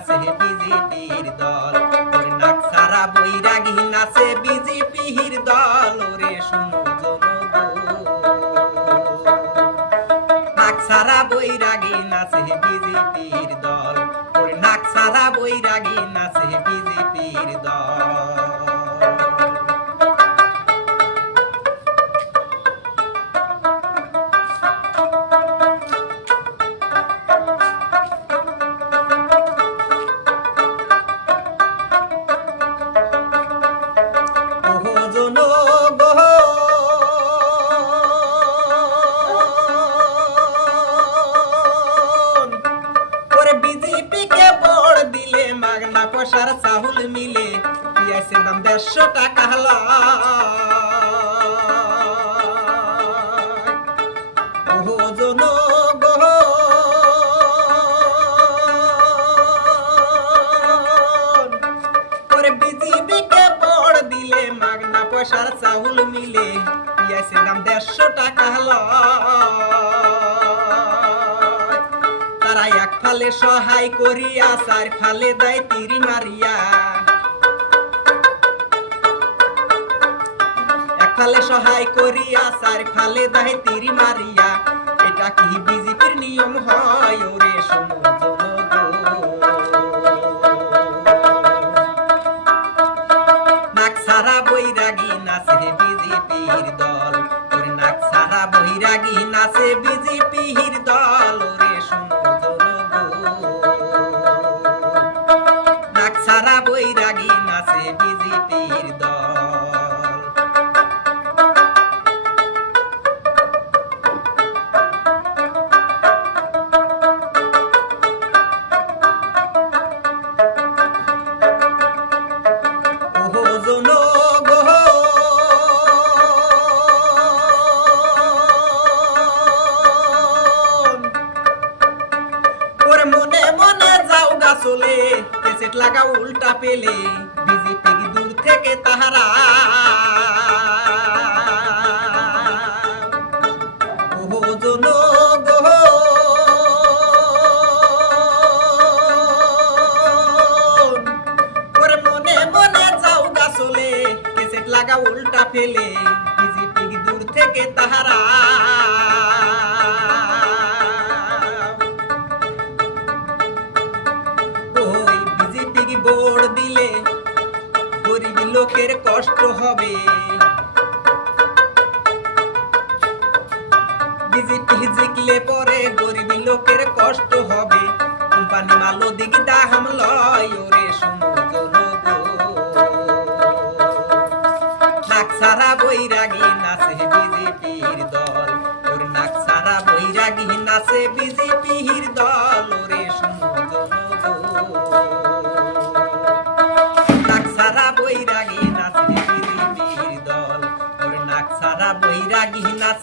নাচে বিজেপির দল। ওর নাক সারা বৈরাগী নাচে বিজেপির দল। ওরে শুনো নাক সারা বৈরাগী নাচে বিজেপির দল। নাক সারা বৈরাগী নাচে বিজেপির দল। পয়সার চাহুল মিলে পিয়াসের দাম দেড়শো টাকা মাগনা পয়সার চাহুল মিলে পিয়াসের দাম দেড়শো টাকা হলো। তারা এক ফালে সহায় করিয়া চার ফালে দেয় তিরি মারিয়া। এক ফালে সহায় করিয়া চার ফালে দেয় তিরি মারিয়া। এটা কি বিজেপির নিয়ম হয়? ওরে শোনো নাচে বিজেপির দল। ওরে নাক সারা বৈরাগী নাচে বিজেপির দল। বৈরাগী নাচে বিজেপির কেসেট লাগা উল্টা পেলে বিজেপি দূর থেকে তাহারা। লাগা উল্টা ফেলে বিজেপি দূর থেকে তাহারা। বিজেপি দিলে গরিব লোকের কষ্ট হবে। বিজেপি পরে গরিব লোকের কষ্ট হবে। কোম্পানি মালো দিক দাহাম লয়, ওরে নাক সারা বৈরাগী নাচে বিজেপির দল। ওর নাক সারা বৈরাগী নাচে বিজেপির দল।